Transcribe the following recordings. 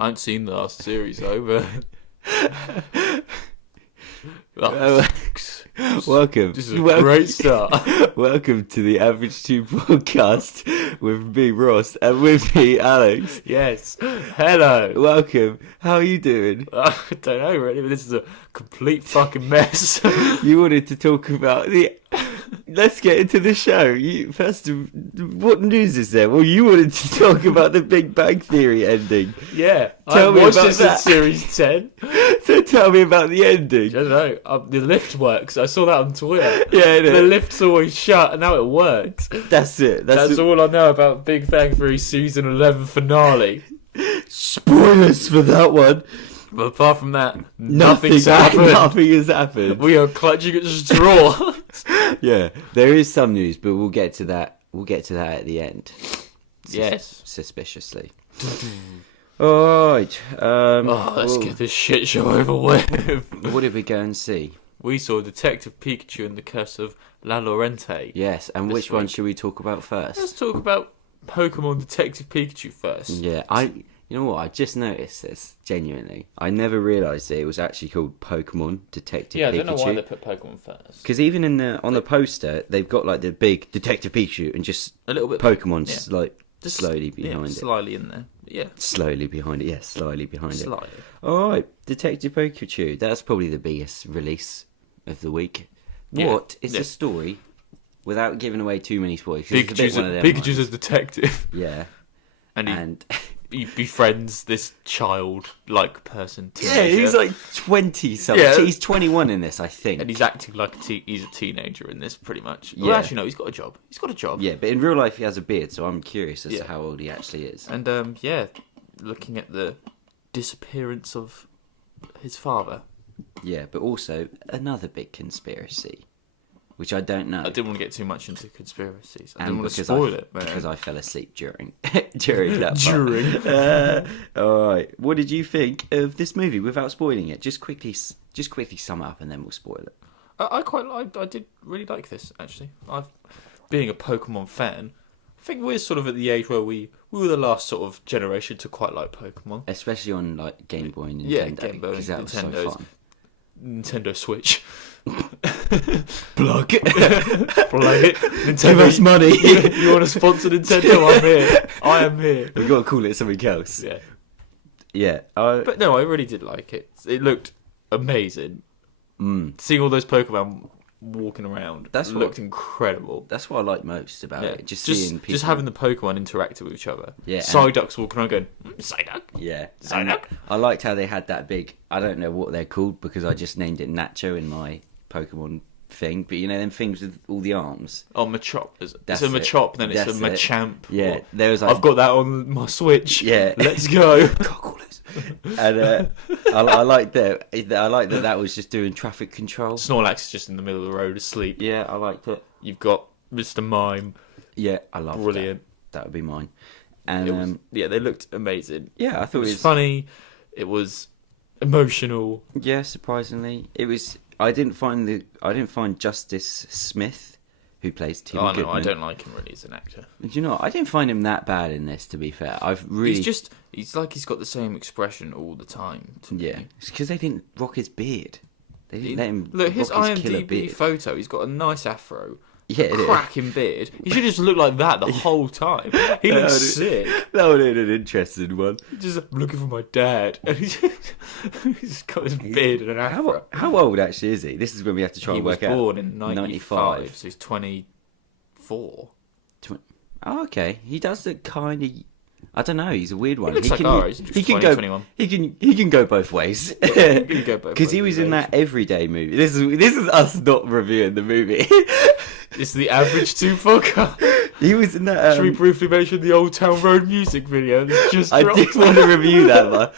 I haven't seen the last series though, but Welcome. This is a great start. Welcome to the Average 2 podcast with me, Ross, and with me, Alex. Yes. Hello. Welcome. How are you doing? I don't know really, but this is a complete fucking mess. You wanted to talk about the... Let's get into the show. What news is there? Well, you wanted to talk about the Big Bang Theory ending. Yeah. Tell me watched about this that. in series 10. So tell me about the ending. I don't know. The lift works. I saw that on Twitter. Yeah, The lift's always shut, and now it works. That's it. That's all I know about Big Bang Theory season 11 finale. Spoilers for that one. But apart from that, nothing's happened. Nothing has happened. We are clutching at straws. Yeah, there is some news, but we'll get to that. We'll get to that at the end. Yes. Suspiciously. All right. Let's get this shit show over with. What did we go and see? We saw Detective Pikachu and the Curse of La Llorente. Yes, and which one should we talk about first? Let's talk about Pokemon Detective Pikachu first. Yeah, you know what? I just noticed this, genuinely. I never realised that it was actually called Pokemon Detective Pikachu. Yeah, I don't know why they put Pokemon first. Because even on the poster, they've got like the big Detective Pikachu and just a little bit Pokemon's just slowly behind it. Slightly in there. Yeah. Slowly behind it, yes, slightly behind it. Slightly. Alright, Detective Pikachu. That's probably the biggest release of the week. Yeah. What is the story? Without giving away too many spoilers. Pikachu's a detective. Yeah. And he befriends this child-like person. Yeah, he's like 20 something. Yeah. He's 21 in this, I think. And he's acting like he's a teenager in this, pretty much. Yeah. Well, actually, no, he's got a job. Yeah, but in real life he has a beard, so I'm curious as to how old he actually is. And, looking at the disappearance of his father. Yeah, but also another big conspiracy, which I don't know. I didn't want to get too much into conspiracies. I didn't want to spoil it, man. Because I fell asleep during that part. All right. What did you think of this movie without spoiling it? Just quickly sum it up, and then we'll spoil it. I did really like this, actually. Being a Pokemon fan, I think we're sort of at the age where we were the last sort of generation to quite like Pokemon. Especially on like Game Boy and Nintendo. Yeah, Game Boy and that was so fun. Nintendo Switch. Plug it. Plug it. Nintendo, Give us money. You want to sponsor Nintendo? I'm here. I am here. We've got to call it something else. Yeah. Yeah. But no, I really did like it. It looked amazing. Seeing all those Pokemon walking around looked incredible. That's what I like most about it. Just seeing people. Just having the Pokemon interact with each other. Yeah. Psyduck's walking around going, Psyduck. Yeah. Psyduck. I liked how they had that big, I don't know what they're called because I just named it Nacho in my Pokemon thing, but you know them things with all the arms. Oh, Machop. It's That's a Machop, then it's That's a Machamp. Yeah. There was like, I've got that on my Switch. Yeah. Let's go. And I like that. I like that was just doing traffic control. Snorlax is just in the middle of the road asleep. Yeah, I liked it. You've got Mr. Mime. Yeah, I love Brilliant. That would be mine. And they looked amazing. Yeah, I thought it was funny. It was emotional. Yeah, surprisingly, it was. I didn't find Justice Smith, who plays Tim Goodman. No, I don't like him really as an actor. Do you know? I didn't find him that bad in this. To be fair, he's like he's got the same expression all the time. Yeah, it's because they didn't rock his beard. They didn't let him. Look, his rock his killer IMDb beard. photo. He's got a nice afro. Yeah, cracking beard. He should just look like that the whole time. He looks sick. That would have been an interesting one. Just looking for my dad, and he's got his beard and an afro. How old actually is he? This is when we have to try and work out. He was born in 95, so he's 24. Oh, okay. He does look kind of. I don't know. He's a weird one. He looks like ours. He can go 21. He can go both ways. He can go both ways. Because he was in that Everyday movie. This is us not reviewing the movie. It's the Average 2 podcast. He was in that. Should we briefly mention the Old Town Road music video? I did want to review that, but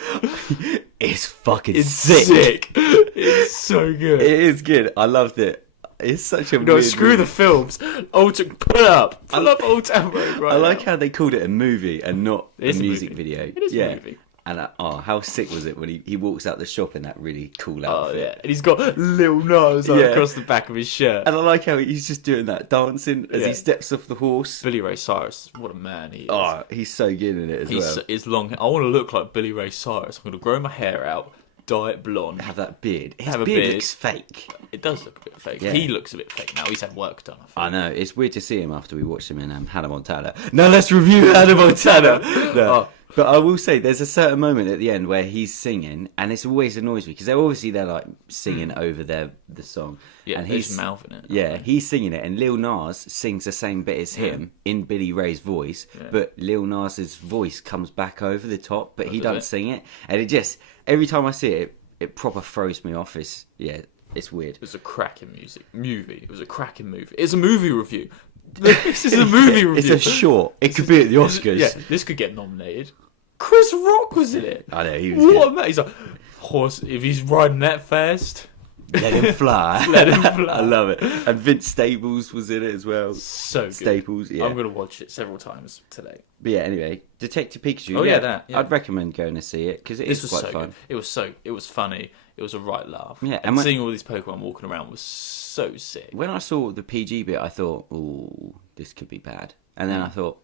it's fucking sick. It's so good. It is good. I loved it. It's such a weird screw movie. the films. Pull up Old Town Road right I like now. how they called it a movie and not a music video. It is a movie. And how sick was it when he walks out the shop in that really cool outfit? Oh yeah, and he's got Lil Nas across the back of his shirt. And I like how he's just doing that dancing as he steps off the horse. Billy Ray Cyrus, what a man he is. Oh, he's so good in it as well. He's long. I want to look like Billy Ray Cyrus. I'm going to grow my hair out, dye it blonde. Have that beard. His beard looks fake. It does look a bit fake. Yeah. He looks a bit fake now. He's had work done. I know. It's weird to see him after we watched him in Hannah Montana. Now let's review Hannah Montana. No. But I will say, there's a certain moment at the end where he's singing, and it always annoys me because they're like singing over the song. Yeah, and he's mouthing it. Yeah, he's singing it, and Lil Nas sings the same bit as him in Billy Ray's voice, but Lil Nas's voice comes back over the top, but he doesn't sing it, and it just every time I see it, it proper throws me off. It's weird. It was a cracking movie. It was a cracking movie. It's a movie review. This is a movie review. It's a short. It could be at the Oscars. Yeah, this could get nominated. Chris Rock was in it. I know, he was what a man. He's like, horse, if he's riding that fast, let him fly. Let him fly. I love it. And Vince Staples was in it as well. So good. Staples, yeah. I'm going to watch it several times today. But yeah, anyway, Detective Pikachu. Oh, yeah. I'd recommend going to see it because it is quite fun. Good. It was funny. It was a right laugh. Yeah, and seeing all these Pokemon walking around was so sick. When I saw the PG bit, I thought, "Ooh, this could be bad." And then I thought,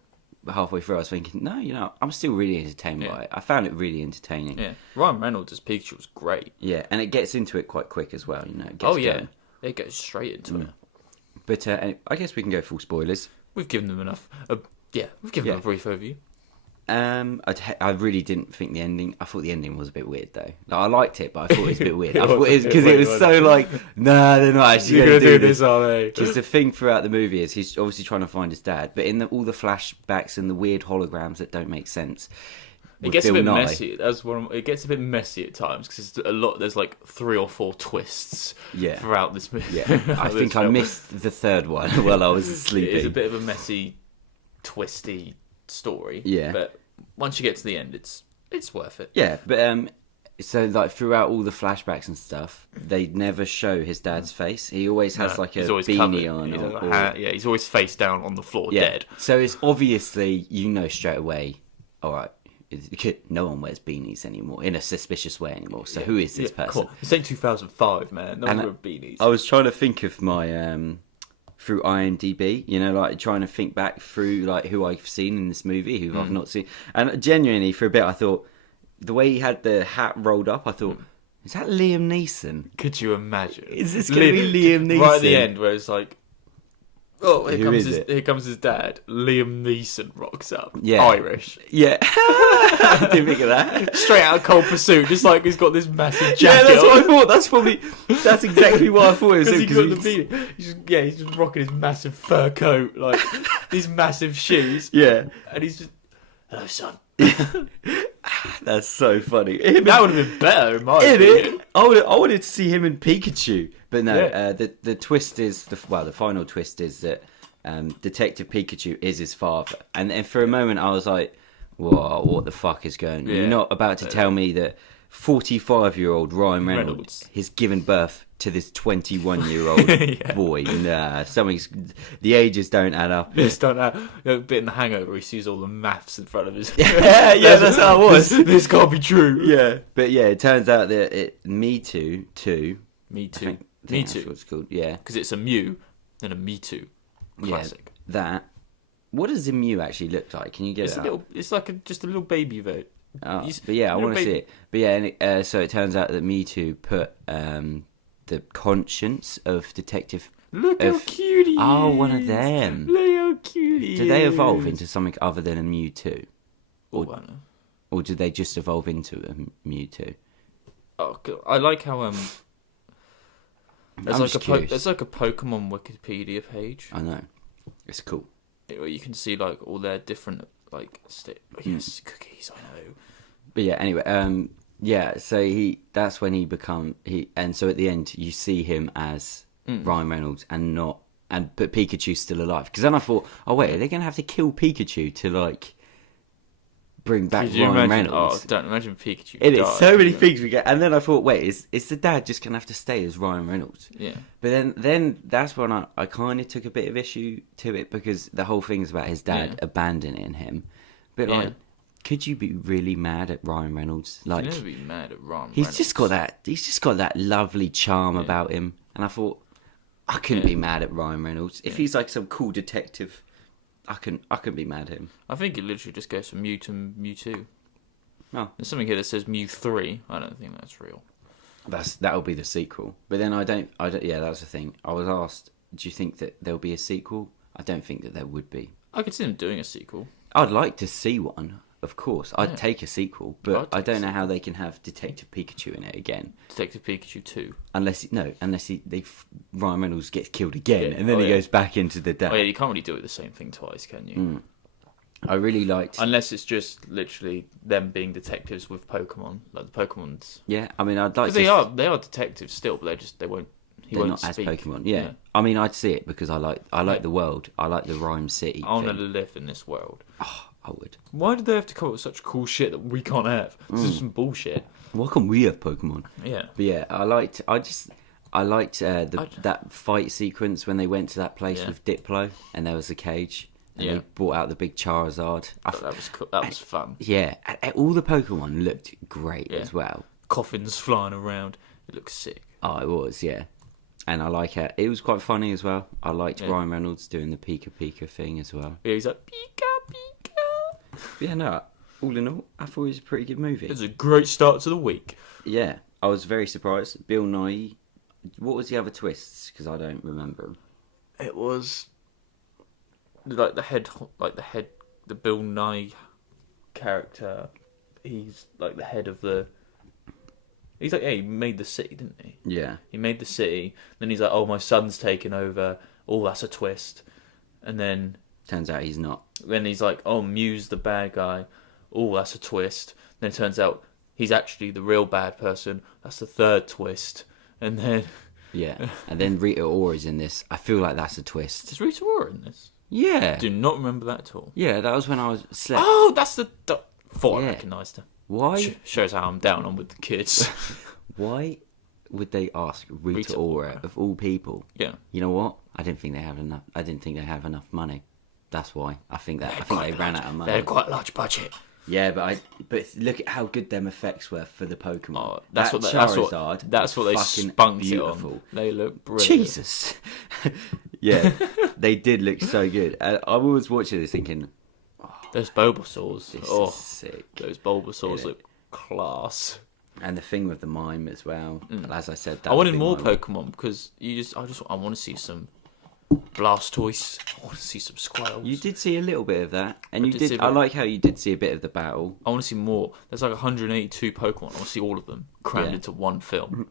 halfway through, I was thinking, "No, I'm still really entertained by it. I found it really entertaining." Yeah, Ryan Reynolds as Pikachu was great. Yeah, and it gets into it quite quick as well. It gets going. It goes straight into it. But I guess we can go full spoilers. We've given them enough. We've given them a brief overview. I really didn't think the ending. I thought the ending was a bit weird though. Like, I liked it, but I thought it was a bit weird. I thought because it was so like, nah, they're not actually going to do this, are they? Because the thing throughout the movie is he's obviously trying to find his dad, but in all the flashbacks and the weird holograms that don't make sense. It gets a bit messy. It gets a bit messy at times because there's like 3 or 4 twists. Throughout this movie. Yeah, I think I missed the third one while I was sleeping. It's a bit of a messy, twisty story. Yeah, but once you get to the end, it's worth it. Yeah, but so like throughout all the flashbacks and stuff, they never show his dad's face. He always has like a beanie on. He's always face down on the floor, dead. So it's obviously straight away. All right. No one wears beanies anymore in a suspicious way anymore. So who is this person? Cool. It's ain't 2005, man. No one wears beanies. I was trying to think of my through IMDb, like trying to think back through like who I've seen in this movie, who I've not seen, and genuinely for a bit I thought the way he had the hat rolled up, I thought, is that Liam Neeson? Could you imagine? Is this going to be Liam Neeson? Right at the end, where it's like, oh, here comes his dad. Liam Neeson rocks up. Yeah. Irish. Yeah. I didn't think of that. Straight out of Cold Pursuit, just like he's got this massive jacket. Yeah, that's what I thought. That's exactly what I thought it was. Because he's just rocking his massive fur coat, like these massive shoes. Yeah. And he's just, hello, son. That's so funny. That would have been better in my opinion. I wanted to see him in Pikachu. But no, the twist is the final twist is that Detective Pikachu is his father, and for a moment I was like, "Whoa, what the fuck is going on?" You're not about to tell me that 45-year-old Ryan Reynolds has given birth to this 21-year-old boy? Nah, the ages don't add up. Just don't add. A bit in The Hangover, he sees all the maths in front of his. That's how it was. This can't be true. Yeah, but it turns out that Me Too. Me Too. Me Too. That's what it's called. Yeah, because it's a Mew and a Me Too. Classic. Yeah, that. What does a Mew actually look like? Can you get it? It's like just a little baby vote. Oh, but I want to see it. But so it turns out that Me Too put the conscience of Detective. Look how cute he is. Oh, one of them. Look how cute he is. Do they evolve into something other than a Mewtwo? Or do they just evolve into a Mewtwo? Oh, God. I like how there's like a Pokemon Wikipedia page. I know, it's cool. Where you can see like all their different like cookies. I know. But yeah, anyway, so that's when and so at the end you see him as Ryan Reynolds but Pikachu's still alive. Because then I thought, oh wait, are they going to have to kill Pikachu to like bring back Ryan Reynolds? Oh, don't imagine Pikachu. It is so many things we get, and then I thought, wait, is the dad just going to have to stay as Ryan Reynolds? Yeah. But then that's when I kind of took a bit of issue to it because the whole thing is about his dad abandoning him. But could you be really mad at Ryan Reynolds? You Like, never be mad at Ryan he's Reynolds. just got that. He's just got that lovely charm about him. And I thought, I couldn't be mad at Ryan Reynolds if he's like some cool detective. I couldn't be mad at him. I think it literally just goes from Mew to Mewtwo. Oh. There's something here that says Mew 3. I don't think that's real. That'll be the sequel. But then I don't. Yeah, that's the thing. I was asked, do you think that there'll be a sequel? I don't think that there would be. I could see them doing a sequel. I'd like to see one, of course. I'd take a sequel, but I don't know how they can have Detective Pikachu in it again. Detective Pikachu 2. Unless Ryan Reynolds gets killed again, and then he goes back into the day. Oh yeah, you can't really do it the same thing twice, can you? I really liked... Unless it's just literally them being detectives with Pokemon, like the Pokemons. Yeah, I mean, I'd like to... They are detectives still, but they won't... They're not speak. As Pokemon. Yeah. I mean, I'd see it because I like the world. I like the Rhyme City. I want to live in this world. Oh, I would. Why did they have to come up with such cool shit that we can't have? This is some bullshit. Why can't we have Pokemon? Yeah. But yeah, I liked that fight sequence when they went to that place with Diplo and there was a cage and they brought out the big Charizard. That was cool. That was fun. Yeah, all the Pokemon looked great as well. Coffins flying around. It looks sick. Oh, it was, yeah. And I like it. It was quite funny as well. I liked Ryan Reynolds doing the Pika Pika thing as well. Yeah, he's like, Pika Pika. Yeah, no, all in all, I thought it was a pretty good movie. It was a great start to the week. Yeah, I was very surprised. Bill Nye. What was the other twists? Because I don't remember them. It was the Bill Nye character. He's like the head of the... He's like, he made the city, didn't he? Yeah. He made the city. Then he's like, oh, my son's taken over. Oh, that's a twist. And then... Turns out he's not. Then he's like, oh, Mew's the bad guy. Oh, that's a twist. Then it turns out he's actually the real bad person. That's the third twist. And then... Yeah. And then Rita Ora is in this. I feel like that's a twist. Is Rita Ora in this? Yeah. I do not remember that at all. Yeah, that was when I was slept. Oh, that's the... Thought I recognised her. Why? Shows how I'm down on with the kids. Why would they ask Rita Ora of all people? Yeah. You know what? I didn't think they have enough money. That's why. I think they ran out of money. They had quite a large budget. Yeah, but look at how good them effects were for the Pokemon. Oh, that's what they spunked beautiful. It on. They look brilliant. Jesus. Yeah, they did look so good. And I was watching this thinking, those Bulbasaurs. This is sick. Those Bulbasaurs look class. And the thing with the mime as well. As I said, I wanted more Pokemon because I want to see some Blastoise. I want to see some Squirrels. You did see a little bit of that, and I like how you did see a bit of the battle. I want to see more. There's like 182 Pokemon. I want to see all of them crammed into one film.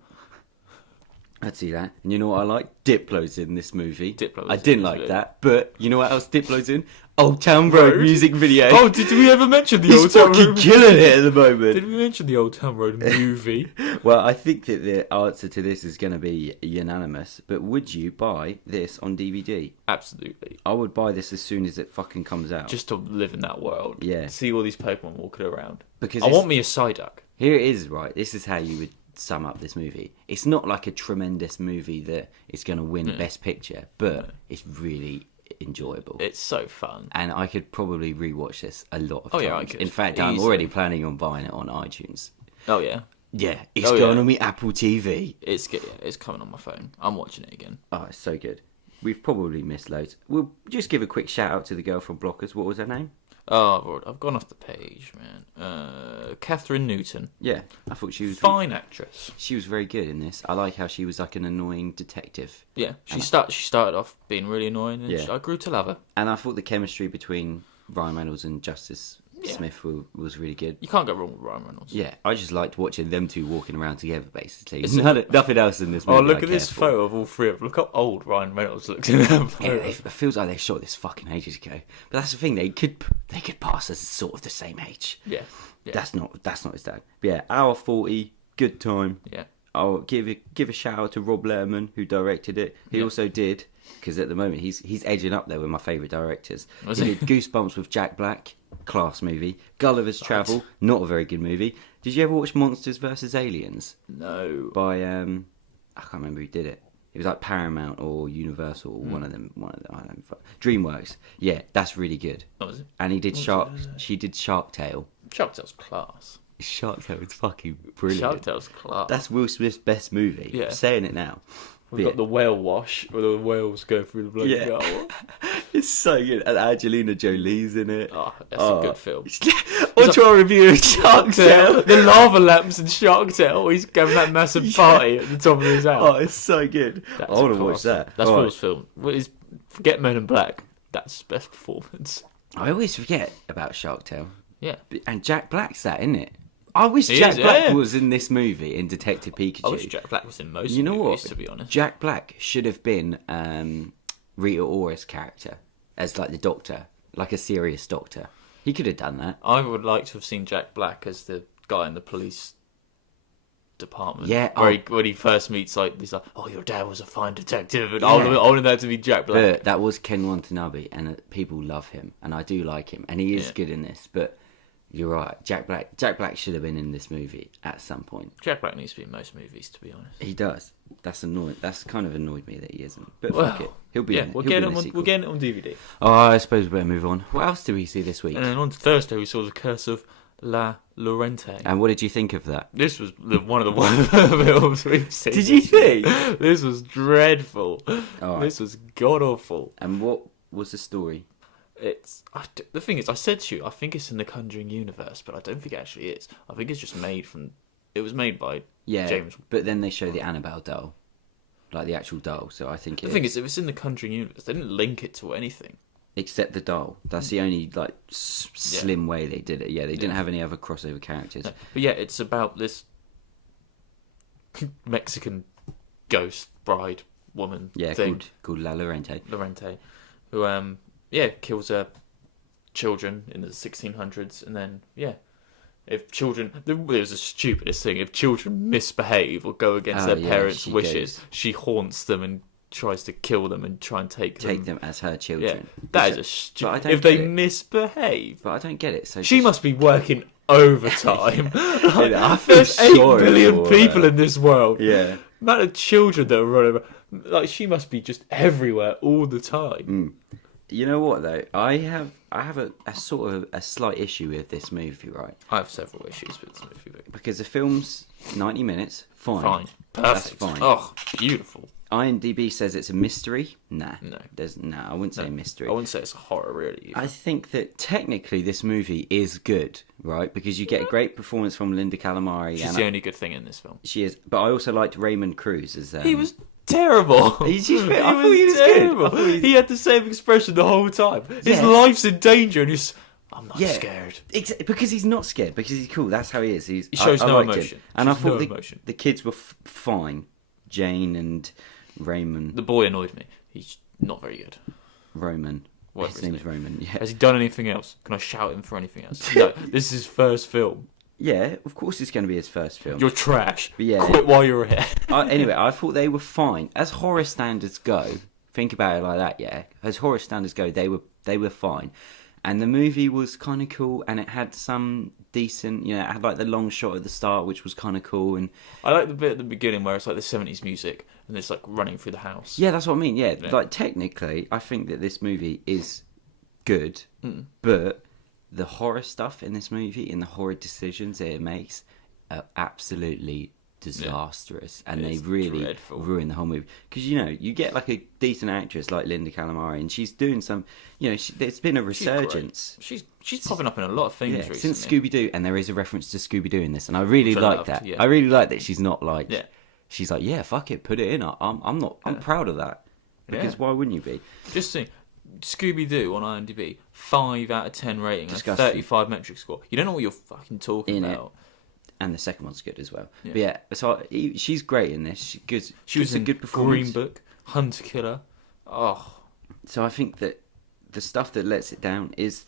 I'd see that. And you know what I like? Diplo's in this movie. I didn't like that, but you know what else Diplo's in? Old Town Road music video. Oh, did we ever mention the Old Town Road? He's fucking killing it at the moment. Did we mention the Old Town Road movie? Well, I think that the answer to this is going to be unanimous. But would you buy this on DVD? Absolutely. I would buy this as soon as it fucking comes out. Just to live in that world. Yeah. See all these Pokemon walking around. Because I want me a Psyduck. Here it is, right? This is how you would sum up this movie. It's not like a tremendous movie that is going to win Best Picture, but it's really enjoyable. It's so fun. And I could probably rewatch this a lot of times. Yeah, I could. In fact, I'm already planning on buying it on iTunes. Oh, yeah? Yeah, it's going on my Apple TV. It's coming on my phone. I'm watching it again. Oh, it's so good. We've probably missed loads. We'll just give a quick shout out to the girl from Blockers. What was her name? Oh, I've gone off the page, man. Catherine Newton. Yeah, I thought she was fine actress. She was very good in this. I like how she was like an annoying detective. Yeah, she started off being really annoying, and I grew to love her. And I thought the chemistry between Ryan Reynolds and Justice Smith was really good. You can't go wrong with Ryan Reynolds. Yeah, I just liked watching them two walking around together, basically. Nothing else in this movie. Oh, look at this photo of all three of them. Look how old Ryan Reynolds looks in that photo. Yeah, it feels like they shot this fucking ages ago. But that's the thing, they could pass as sort of the same age. Yeah. That's not his dad. But yeah, hour 40, good time. Yeah. I'll give a shout out to Rob Letterman who directed it. He also did, because at the moment he's edging up there with my favourite directors. He did Goosebumps with Jack Black, class movie. Gulliver's Travel, not a very good movie. Did you ever watch Monsters vs Aliens? No. By I can't remember who did it. It was like Paramount or Universal, or one of them. I don't know. DreamWorks. Yeah, that's really good. Oh, was it? And she did Shark Tale, Shark Tale's class. Shark Tale is fucking brilliant. Shark Tale's class. That's Will Smith's best movie. Yeah. I'm saying it now. We've got the whale wash, where the whales go through the bloody Yeah. gull. It's so good. And Angelina Jolie's in it. Oh, that's a good film. On to our review of Shark Tale. The lava lamps in Shark Tale. He's having that massive party at the top of his house. Oh, it's so good. That's I want a to watch class. that. That's All Will's film. Forget Men in Black. That's his best performance. I always forget about Shark Tale. Yeah. And Jack Black's that, isn't it? I wish He Jack is, Black yeah. was in this movie, in Detective Pikachu. I wish Jack Black was in most You know movies, what? to be honest. Jack Black should have been Rita Ora's character as like the doctor, like a serious doctor. He could have done that. I would like to have seen Jack Black as the guy in the police department. Yeah, when he first meets, like, he's like, "Oh, your dad was a fine detective," and I wanted that to be Jack Black. But that was Ken Watanabe, and people love him, and I do like him, and he is good in this. But you're right, Jack Black should have been in this movie at some point. Jack Black needs to be in most movies, to be honest. He does. That's annoying. That's kind of annoyed me that he isn't. But Well, fuck it, he'll be in it. We're He'll be in getting the it sequel. on DVD. Oh, I suppose we better move on. What else did we see this week? And then on Thursday we saw The Curse of La Llorente. And what did you think of that? This was one of the worst films we've seen. Did you think? This was dreadful. All right. This was god awful. And what was the story? The thing is, I said to you, I think it's in the Conjuring universe, but I don't think it actually is. I think it's just made from. It was made by James. But then they show the Annabelle doll, like the actual doll. So I think The thing is, if it's in the Conjuring universe, they didn't link it to anything. except the doll. That's the only like slim way they did it. Yeah, they didn't have any other crossover characters. No. But yeah, it's about this Mexican ghost bride woman thing. called La Llorente. Llorente, who kills her children in the 1600s, and then if children, there was the stupidest thing, if children misbehave or go against their parents' wishes, she haunts them and tries to kill them and try and take them as her children. Yeah, that is a stupid. If they misbehave, but I don't get it. So she must be working overtime. I feel There's 8 sorry billion for people her. in this world. Yeah. Amount of children that are running. Like, she must be just everywhere all the time. You know what though? I have a sort of a slight issue with this movie, right? I have several issues with this movie. Because the film's 90 minutes. Fine. Perfect. That's fine. Oh, beautiful. IMDb says it's a mystery. Nah. No. I wouldn't say mystery. I wouldn't say it's a horror, really. I think that technically this movie is good, right? Because you get a great performance from Linda Calamari. She's the only good thing in this film. She is. But I also liked Raymond Cruz as... He was terrible. I thought he was terrible. Good. He had the same expression the whole time. His life's in danger, and he's... I'm not scared. Because he's not scared. Because he's cool. That's how he is. He shows no liked him. emotion. And I Shows no thought emotion. the kids were fine. Jane and Raymond. The boy annoyed me. He's not very good. Roman. Whatever His his name's name. Roman. Yeah. Has he done anything else? Can I shout him for anything else? No, this is his first film. Yeah, of course it's going to be his first film. You're trash. But yeah. Quit while you're here. Anyway, I thought they were fine. As horror standards go, think about it like that, yeah. As horror standards go, they were fine. And the movie was kind of cool, and it had some decent, it had like the long shot at the start, which was kind of cool. And I like the bit at the beginning where it's like the 70s music, and it's like running through the house. yeah, that's what I mean. Yeah, like technically, I think that this movie is good, but the horror stuff in this movie and the horror decisions that it makes are absolutely disastrous, and they really ruin the whole movie. Because you get like a decent actress like Linda Calamari, and she's doing some, there's been a resurgence. She's popping up in a lot of things recently. Since Scooby-Doo, and there is a reference to Scooby-Doo in this, and I really like that. Yeah. I really like that she's not like, she's like, yeah, fuck it, put it in. I'm proud of that, because why wouldn't you be? Just think, Scooby-Doo on IMDb, 5 out of 10 rating, and 35 metric score. You don't know what you're fucking talking about. And the second one's good as well. Yeah. But yeah, so she's great in this. She was in a good performance. Green Book, Hunter Killer. Oh. So I think that the stuff that lets it down is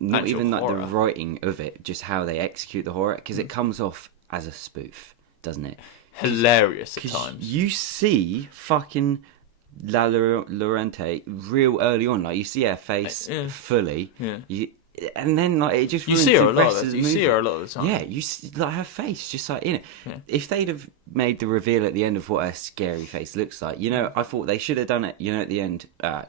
not Actual even like horror. the writing of it, just how they execute the horror, because it comes off as a spoof, doesn't it? Hilarious at times. You see fucking La Llorente real early on, like you see her face fully. Yeah. And then like it just You ruins see her the a lot. rest of the You movie. see her a lot of the time. Yeah, you see, like her face, just like in it. Yeah. If they'd have made the reveal at the end of what her scary face looks like, I thought they should have done it. At the end, I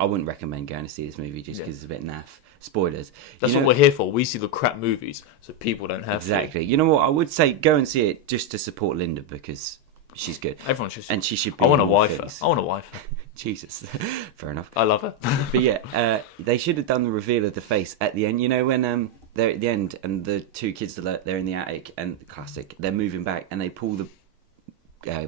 wouldn't recommend going to see this movie just because it's a bit naff. spoilers. That's what we're here for. We see the crap movies, so people don't have exactly. You know what? I would say go and see it just to support Linda because she's good. Everyone should. And she should be. I want a in wife. things. I want a wife. Jesus, fair enough. I love her. But yeah, they should have done the reveal of the face at the end. You know when they're at the end and the two kids they're in the attic and classic, they're moving back and they pull the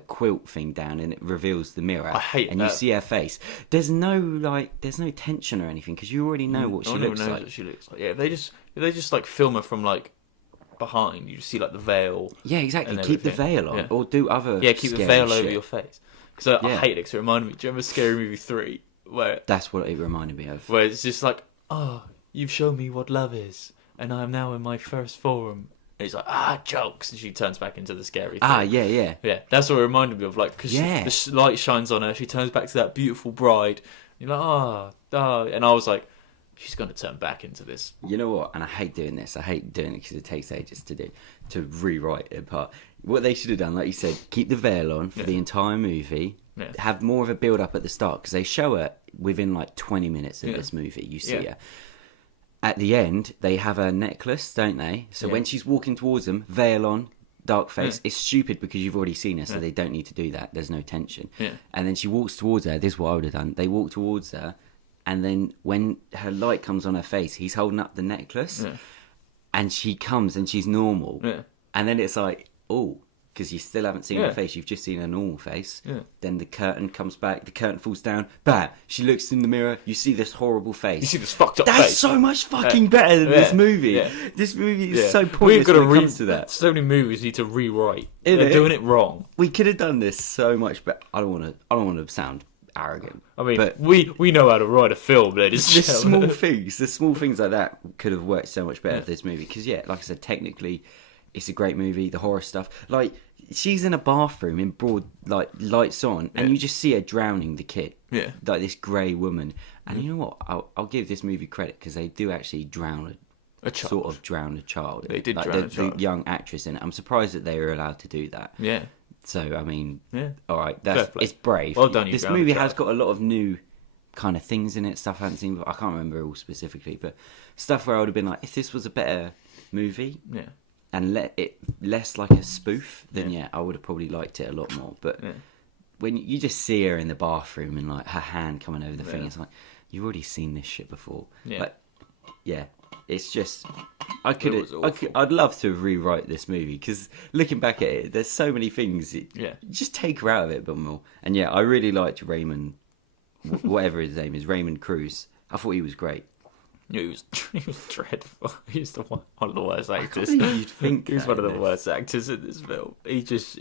quilt thing down and it reveals the mirror. I hate and that. you see her face. There's no tension or anything because you already know what she looks like. What she looks like. Yeah, if they just like film her from like behind, you just see like the veil. Yeah, exactly. Keep the veil on, or do other. Yeah, keep the veil shit over your face. Because I hate it. Because it reminded me. Do you remember Scary Movie 3? Where that's what it reminded me of. Where it's just like, oh, you've shown me what love is, and I am now in my first form. And it's like, jokes, and she turns back into the scary thing. Yeah. That's what it reminded me of. Like, because the light shines on her, she turns back to that beautiful bride. And you're like, and I was like, she's going to turn back into this. You know what? And I hate doing this. I hate doing it because it takes ages to rewrite it apart. What they should have done, like you said, keep the veil on for the entire movie. Yeah. Have more of a build up at the start because they show her within like 20 minutes of this movie. You see her. At the end, they have a necklace, don't they? So when she's walking towards them, veil on, dark face. It's stupid because you've already seen her, so they don't need to do that. There's no tension. Yeah. And then she walks towards her. This is what I would have done. They walk towards her, and then when her light comes on her face, he's holding up the necklace, and she comes and she's normal. Yeah. And then it's like, oh, because you still haven't seen her face. You've just seen her normal face. Yeah. Then the curtain comes back. The curtain falls down. Bam! She looks in the mirror. You see this horrible face. You see this fucked up face. That's so much fucking better than this movie. Yeah. This movie is so pointless when it comes to that. So many movies need to rewrite. They're doing it wrong. We could have done this so much better. I don't want to sound arrogant. I mean, but we know how to write a film. The small things like that could have worked so much better for this movie. Because like I said, technically, it's a great movie. The horror stuff, like she's in a bathroom in broad like lights on, and you just see her drowning the kid. Yeah, like this grey woman. And you know what? I'll give this movie credit because they do actually drown a child. Sort of drown a child. They did drown a child. The young actress in it. I'm surprised that they were allowed to do that. Yeah. So I mean, all right, it's brave. Well done. This movie has got a lot of new kind of things in it. Stuff I haven't seen. I can't remember all specifically, but stuff where I would have been like, if this was a better movie. Yeah. And let it less like a spoof, then I would have probably liked it a lot more. But when you just see her in the bathroom and like her hand coming over the thing, it's like you've already seen this shit before. Yeah, it's just I'd love to rewrite this movie because looking back at it, there's so many things. Just take her out of it a bit more. And I really liked Raymond, whatever his name is, Raymond Cruz. I thought he was great. He was dreadful. He's one of the worst actors. You'd think he's one of the worst actors in this film. He just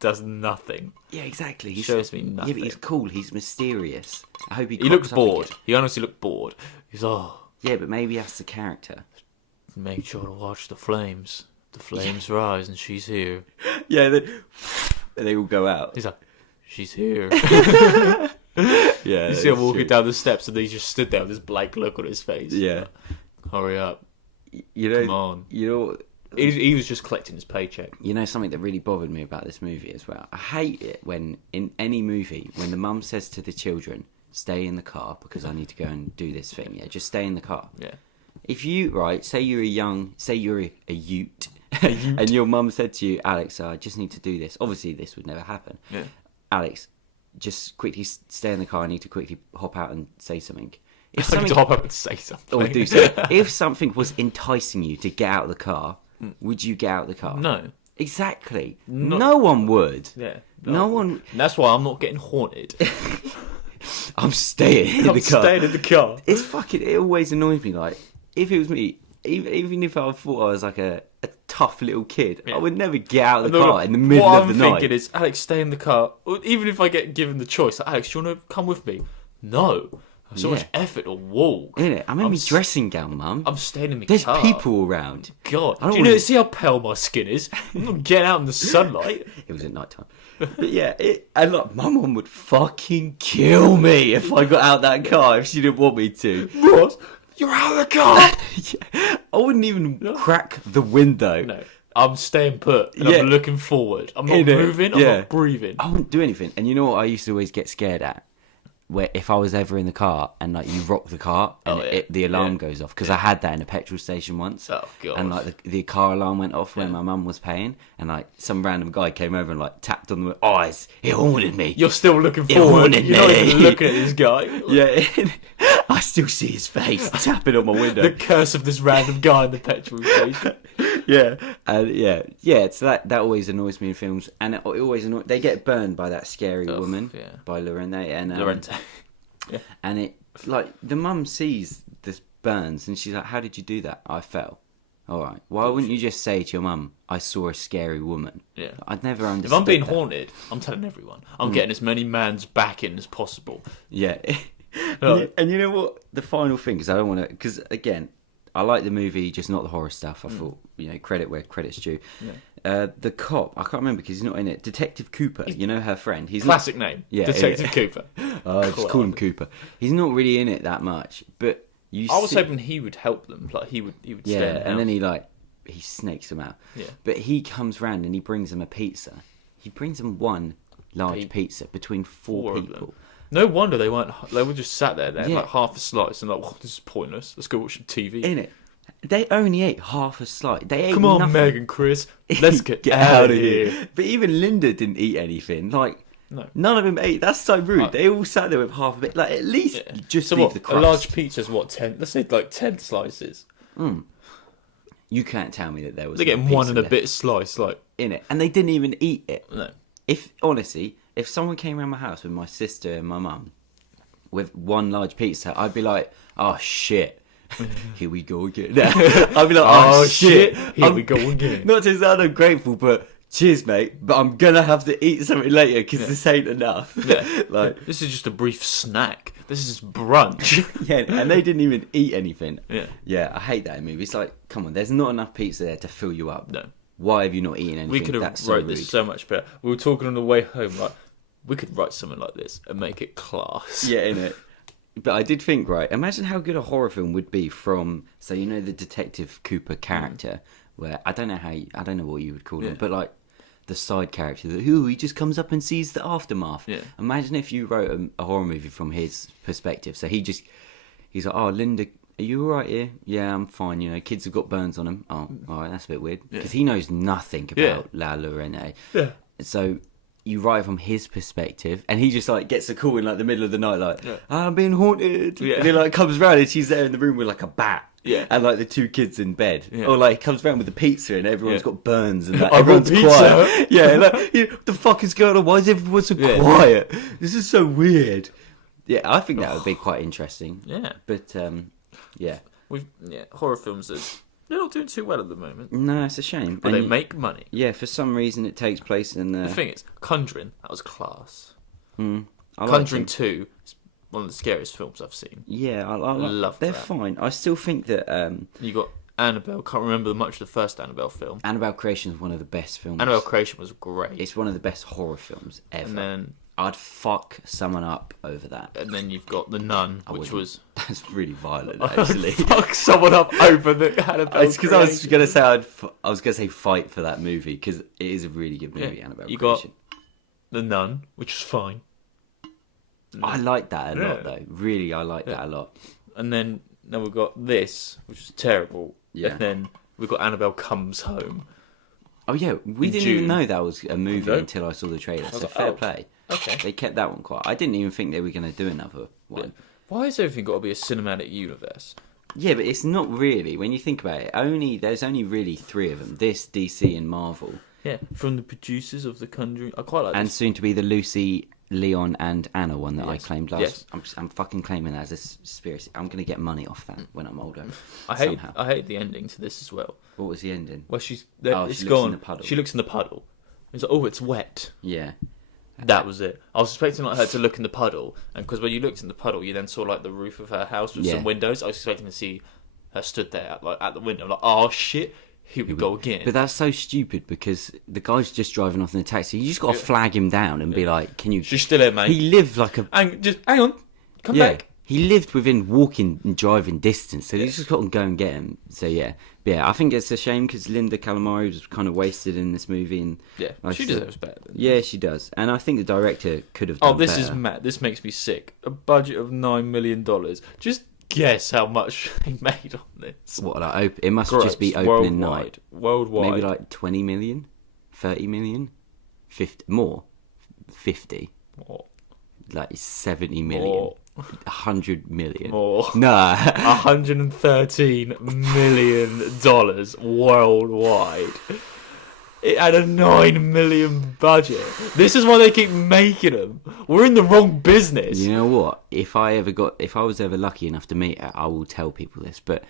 does nothing. Yeah, exactly. He shows me nothing. Yeah, but he's cool. He's mysterious. I hope he looks bored. He honestly looked bored. He's yeah, but maybe that's the character. Make sure to watch the flames. The flames rise, and she's here. Yeah, they all go out. He's like, she's here. Yeah, you see him walking down the steps, and he just stood there with this blank look on his face. Yeah, like, hurry up! Come on! He was just collecting his paycheck. You know something that really bothered me about this movie as well. I hate it when in any movie when the mum says to the children, "Stay in the car because I need to go and do this thing." Yeah, just stay in the car. Yeah. If you say you're a ute, and your mum said to you, "Alex, I just need to do this." Obviously, this would never happen. Yeah. Alex, just quickly stay in the car. I need to quickly hop out and say something. If I need to hop out and say something. Or do something. If something was enticing you to get out of the car, would you get out of the car? No. Exactly. No one would. Yeah. No one. And that's why I'm not getting haunted. I'm staying in the car. I'm staying in the car. It's fucking. It always annoys me. Like if it was me, even if I thought I was like a tough little kid, I would never get out of the car in the middle of the night. What I'm thinking is, Alex, stay in the car. Even if I get given the choice, like, Alex, do you want to come with me? No. So much effort to walk. Innit? I'm in my dressing gown, Mum. I'm staying in my There's car. There's people around. God. Do you see how pale my skin is? I'm not getting out in the sunlight. It was at night time. But yeah, and like, my mum would fucking kill me if I got out that car if she didn't want me to. Ross, you're out of the car. I wouldn't even crack the window. No. I'm staying put and I'm looking forward. I'm not moving, I'm not breathing. I wouldn't do anything. And you know what I used to always get scared at? where if I was ever in the car and like you rock the car and the alarm goes off, because I had that in a petrol station once. Oh god! And like the car alarm went off when my mum was paying, and like some random guy came over and like tapped on the eyes. It haunted me. You're still looking forward. You're not even looking at this guy. Yeah, I still see his face tapping on my window. The curse of this random guy in the petrol station. So that always annoys me in films, and it always they get burned by that scary woman by Llorente and Llorente. And it like the mum sees this burns and she's like, "How did you do that?" "I fell." "All right. Why wouldn't you just say to your mum, 'I saw a scary woman'?" Yeah. I'd never understood. If I'm being that. haunted, I'm telling everyone. I'm getting as many man's back in as possible. Yeah. And you know what? The final thing, because I don't want to, because again, I like the movie, just not the horror stuff. I thought, credit where credit's due. Yeah. The cop, I can't remember because he's not in it. Detective Cooper, her friend. He's classic name. Yeah, Detective Cooper. Just call him Cooper. He's not really in it that much, but I was hoping he would help them. Like he would stay in the house. And then he snakes them out. Yeah. But he comes round and he brings them a pizza. He brings them one large pizza between four people. No wonder they weren't. They were just sat there. They had like half a slice and like, this is pointless. Let's go watch some TV. In it, they only ate half a slice. They ate. Come on, nothing. Meg and Chris, let's get out of here. But even Linda didn't eat anything. Like none of them ate. That's so rude. They all sat there with half of it. Like at least just leave the crust. A large pizza's what 10? Let's say like 10 slices. You can't tell me that there was. They're getting one and a bit slice, like in it, and they didn't even eat it. No. If honestly. If someone came around my house with my sister and my mum with one large pizza, I'd be like, "Oh shit, here we go again." I'd be like, "Oh shit, here we go again." Not to sound ungrateful, but cheers, mate. But I'm gonna have to eat something later because this ain't enough. Yeah. Like this is just a brief snack. This is brunch. And they didn't even eat anything. Yeah, I hate that in movies. It's like, come on, there's not enough pizza there to fill you up. No. Why have you not eaten anything? We could have wrote this so much better. We were talking on the way home, like, we could write something like this and make it class. Yeah, innit? But I did think, right, imagine how good a horror film would be from, so the Detective Cooper character, where, I don't know what you would call him, but like, the side character, he just comes up and sees the aftermath. Yeah. Imagine if you wrote a horror movie from his perspective. So he's like, "Oh, Linda, are you alright here?" "Yeah, I'm fine, kids have got burns on them." "Oh, alright, that's a bit weird." Because he knows nothing about La Llorente. Yeah. So you write from his perspective, and he just like gets a call in like the middle of the night, like, "I'm being haunted." Yeah. And he like comes round and she's there in the room with like a bat. Yeah. And like the two kids in bed. Yeah. Or like comes round with the pizza and everyone's got burns and like, everyone's quiet. Yeah, like, what the fuck is going on? Why is everyone so quiet? This is so weird. Yeah, I think that would be quite interesting. Yeah. But horror films they're not doing too well at the moment. No, it's a shame. But they make money. Yeah, for some reason it takes place in the thing is, Conjuring, that was class. I Conjuring 2 is one of the scariest films I've seen. Yeah, I love They're fine. I still think that you got Annabelle. Can't remember much of the first Annabelle film. Annabelle Creation is one of the best films. Annabelle Creation was great. It's one of the best horror films ever. And then I'd fuck someone up over that. And then you've got The Nun, which was... That's really violent, actually. Fuck someone up over the Annabelle. It's because I was going to say fight for that movie, because it is a really good movie, Annabelle you Creation. Got The Nun, which is fine. I like that a lot, though. Really, I like that a lot. And then we've got this, which is terrible. Yeah. And then we've got Annabelle Comes Home. Oh, yeah. We didn't even know that was a movie until I saw the trailer. So fair play. Okay. They kept that one quiet. I didn't even think they were going to do another one. Why has everything got to be a cinematic universe? Yeah, but it's not really. When you think about it, there's only really 3 of them. This, DC, and Marvel. Yeah, from the producers of The Conjuring. I quite like this. And soon to be the Lucy, Leon, and Anna one that I claimed last. Yes. I'm fucking claiming that as a conspiracy. I'm going to get money off that when I'm older. I hate the ending to this as well. What was the ending? Well, she looks in the puddle. She looks in the puddle. It's like, oh, it's wet. Yeah. That was it. I was expecting like her to look in the puddle, and because when you looked in the puddle, you then saw like the roof of her house with some windows. I was expecting to see her stood there at the window. I'm like, oh shit, here we go again. But that's so stupid because the guy's just driving off in the taxi. You just got to flag him down and be like, "Can you?" She's still here, mate. He lived like a. Hang on, come back. he lived within walking and driving distance, so he's just got to go and get him. So yeah, but yeah, I think it's a shame because Linda Calamari was kind of wasted in this movie, and Yeah, she deserves better. Yeah, she does, and I think the director could have done this better. is mad. This makes me sick. A budget of $9 million. Just guess how much they made on this. What? It must just be opening night. Worldwide. Maybe like 20 million, 30 million, 50 more, 50, More. like 70 million. More. 100 million. More. Nah. $113 million worldwide. It had a $9 million budget. This is why they keep making them. We're in the wrong business. You know what? If I was ever lucky enough to meet her, I will tell people this, but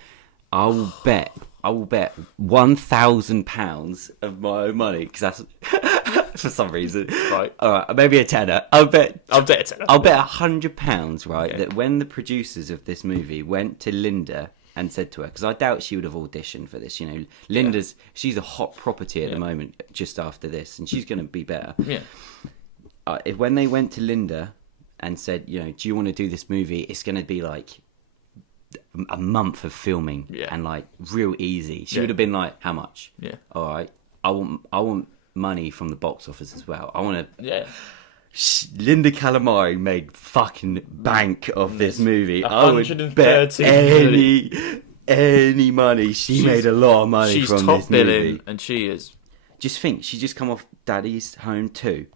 I will bet £1,000 of my own money, because that's for some reason. Right. All right, maybe a tenner. I'll bet a tenner. I'll bet £100, right, that when the producers of this movie went to Linda and said to her, because I doubt she would have auditioned for this, you know, she's a hot property at the moment just after this, and she's going to be better. Yeah. When they went to Linda and said, you know, do you want to do this movie? It's going to be like a month of filming and like real easy. She would have been like, how much? Yeah. All right. I want money from the box office as well. I want to. Yeah. Linda Calamari made fucking bank of this movie. I would bet any money she made a lot of money from this movie. And she is. Just think, she just come off Daddy's Home 2,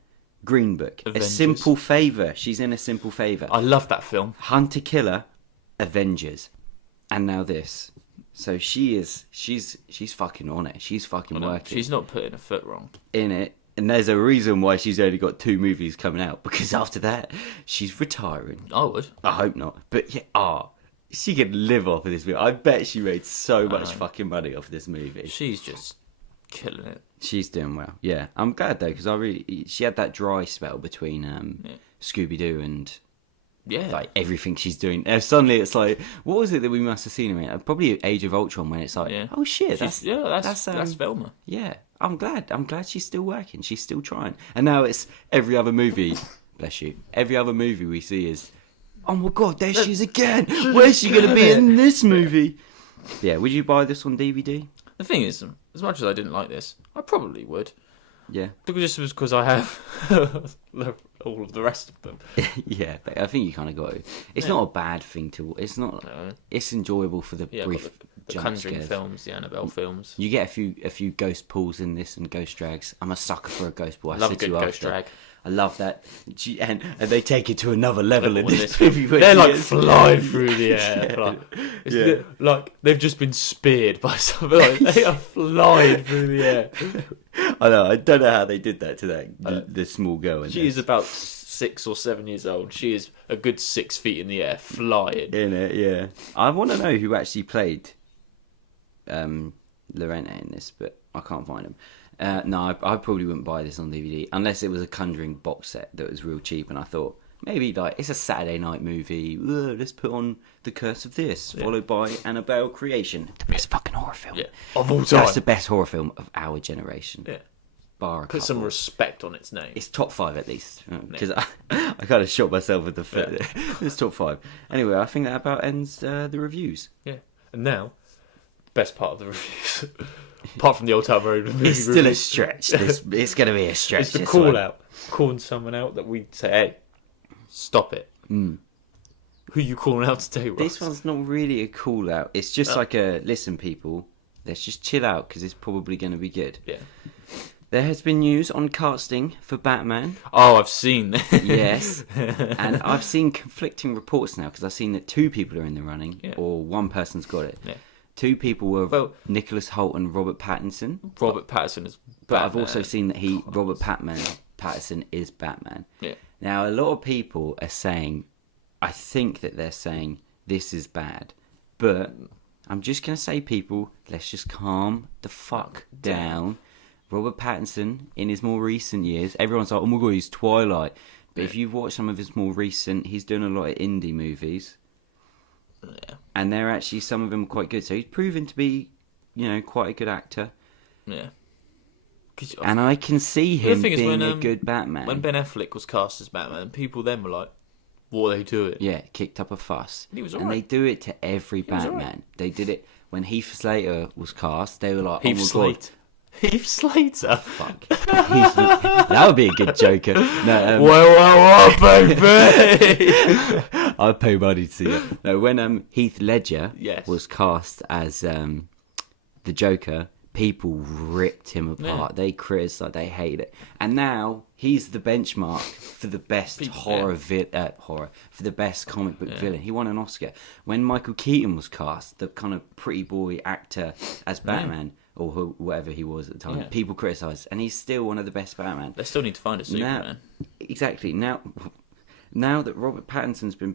Green Book, Avengers. A Simple Favour. She's in A Simple Favour. I love that film. Hunter Killer, Avengers, and now this. So she's fucking on it. She's fucking working. She's not putting a foot wrong in it. And there's a reason why she's only got 2 movies coming out, because after that, she's retiring. I would. I hope not. But yeah, she could live off of this movie. I bet she made so much fucking money off this movie. She's just killing it. She's doing well. Yeah, I'm glad though, because she had that dry spell between Scooby-Doo and like everything she's doing. Suddenly it's like, what was it that we must have seen her in? Probably Age of Ultron, when it's like, oh shit, that's Velma. Yeah, I'm glad she's still working. She's still trying. And now it's every other movie. Bless you. Every other movie we see is, oh my god, there she is again. Where's she going to be in this movie? Yeah, would you buy this on DVD? The thing is, as much as I didn't like this, I probably would. Yeah. Because I have all of the rest of them. Yeah, but I think you kind of got to. It's not a bad thing to. It's not. No. It's enjoyable for the brief. The Conjuring films, the Annabelle films. You get a few ghost pulls in this and ghost drags. I'm a sucker for a ghost pull. I love a good ghost drag. I love that. And they take it to another level in this movie. They're like flying through the air. Like they've just been speared by something. Like, they are flying through the air. I know. I don't know how they did that to the small girl. She is about 6 or 7 years old. She is a good 6 feet in the air, flying. In it, yeah. I want to know who actually played Llorente in this, but I can't find him. No, I probably wouldn't buy this on DVD unless it was a Conjuring box set that was real cheap, and I thought maybe like it's a Saturday night movie. Let's put on The Curse of This, followed by Annabelle Creation, the best fucking horror film of all time. That's the best horror film of our generation. Yeah, bar a put some respect on its name. It's top 5 at least, because I kind of shot myself with the foot. It's top 5. Anyway, I think that about ends the reviews. Yeah, and now best part of the reviews. Apart from the old time road movie, it's still a stretch. It's going to be a stretch. It's the call out, calling someone out that we say, "Hey, stop it." Who are you calling out today, Ross? This one's not really a call out. It's just like a listen, people. Let's just chill out because it's probably going to be good. Yeah. There has been news on casting for Batman. Oh, I've seen. Yes, and I've seen conflicting reports now because I've seen that 2 people are in the running, or 1 person's got it. Yeah. 2 people were Nicholas Hoult and Robert Pattinson. Robert Pattinson is Batman. But I've also seen that Robert Pattinson is Batman. Yeah. Now, a lot of people are saying, I think that they're saying this is bad. But I'm just going to say, people, let's just calm the fuck down. Robert Pattinson, in his more recent years, everyone's like, oh my god, he's Twilight. But if you've watched some of his more recent, he's doing a lot of indie movies. Yeah. And they're actually, some of them are quite good. So he's proven to be, quite a good actor. Yeah. And I can see him being a good Batman. When Ben Affleck was cast as Batman, people then were like, what are they doing? Yeah, kicked up a fuss. And he was and alright. they do it to every was Batman. alright. They did it when Heath Slater was cast. They were like, Heath oh my Slater. Heath Slater. god, fuck. That would be a good Joker. No, Well, baby. I'd pay money to see it. No, when Heath Ledger Yes. was cast as the Joker, people ripped him apart. They criticised, they hate it, and now he's the benchmark for the best horror for the best comic book villain. He won an Oscar when Michael Keaton was cast, the kind of pretty boy actor as Batman. Or whatever he was at the time. Yeah. People criticised, and he's still one of the best Batman. They still need to find a Superman. Exactly. Now that Robert Pattinson's been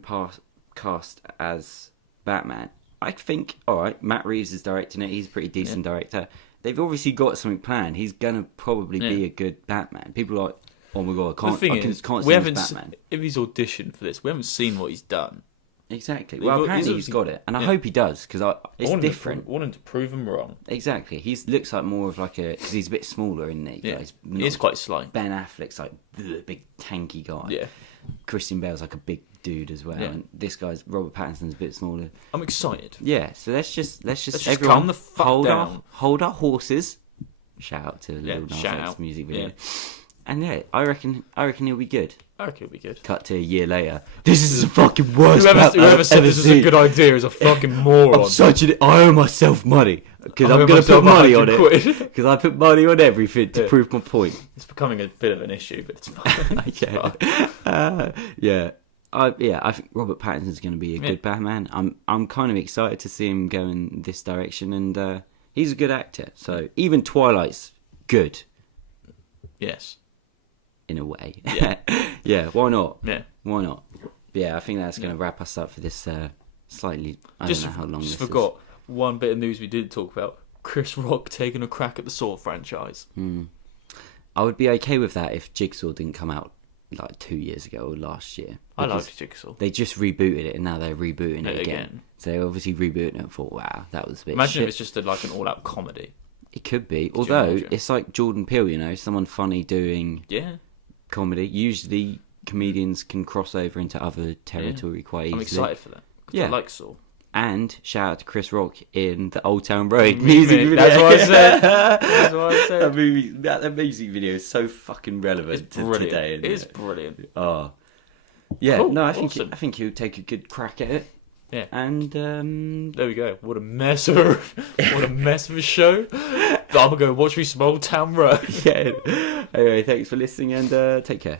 cast as Batman, I think, all right, Matt Reeves is directing it. He's a pretty decent director. They've obviously got something planned. He's gonna probably be a good Batman. People are like, oh my god, I can't see him as Batman. If he's auditioned for this, we haven't seen what he's done. Exactly. Well, apparently he's got it, and I hope he does because it's different. I want him to prove him wrong. Exactly. He looks like more of like because he's a bit smaller, isn't he? Yeah, Like, he's quite slight. Ben Affleck's like the big tanky guy. Yeah. Christian Bale's like a big dude as well, and this guy's Robert Pattinson's a bit smaller. I'm excited. Yeah. So let's just everyone calm the fuck down. Hold our horses. Shout out to Lil Nas X music video. Yeah. And I reckon he'll be good. I reckon it'll be good. Cut to a year later. This is the fucking worst. Whoever said this is a good idea is a fucking moron. I owe myself money because I'm going to put money on it. Because I put money on everything to prove my point. It's becoming a bit of an issue, but it's fine. I think Robert Pattinson's going to be a good Batman. I'm kind of excited to see him go in this direction, and he's a good actor. So even Twilight's good. Yes. In a way. Yeah. Yeah, why not? Yeah. Why not? Yeah, I think that's going to wrap us up for this slightly... I don't know how long this is. Just forgot one bit of news we did talk about. Chris Rock taking a crack at the Saw franchise. I would be okay with that if Jigsaw didn't come out like 2 years ago or last year. I liked Jigsaw. They just rebooted it and now they're rebooting it again. So they obviously rebooted it and thought, wow, that was a bit Imagine shit. if it's just like an all-out comedy. It could be. Although, it's like Jordan Peele, someone funny doing... Yeah. Comedy. Usually comedians can cross over into other territory quite easily. I'm excited for that. Yeah. I like Saw. And shout out to Chris Rock in the Old Town Road music video. That's what I said. That's what I said. That music video is so fucking relevant to today. It is brilliant. Oh. Yeah, cool. No, I Awesome. think he'll take a good crack at it. Yeah. And there we go. What a mess of a show. But I'm gonna go watch me some Old Town Road. Yeah. Anyway, thanks for listening and take care.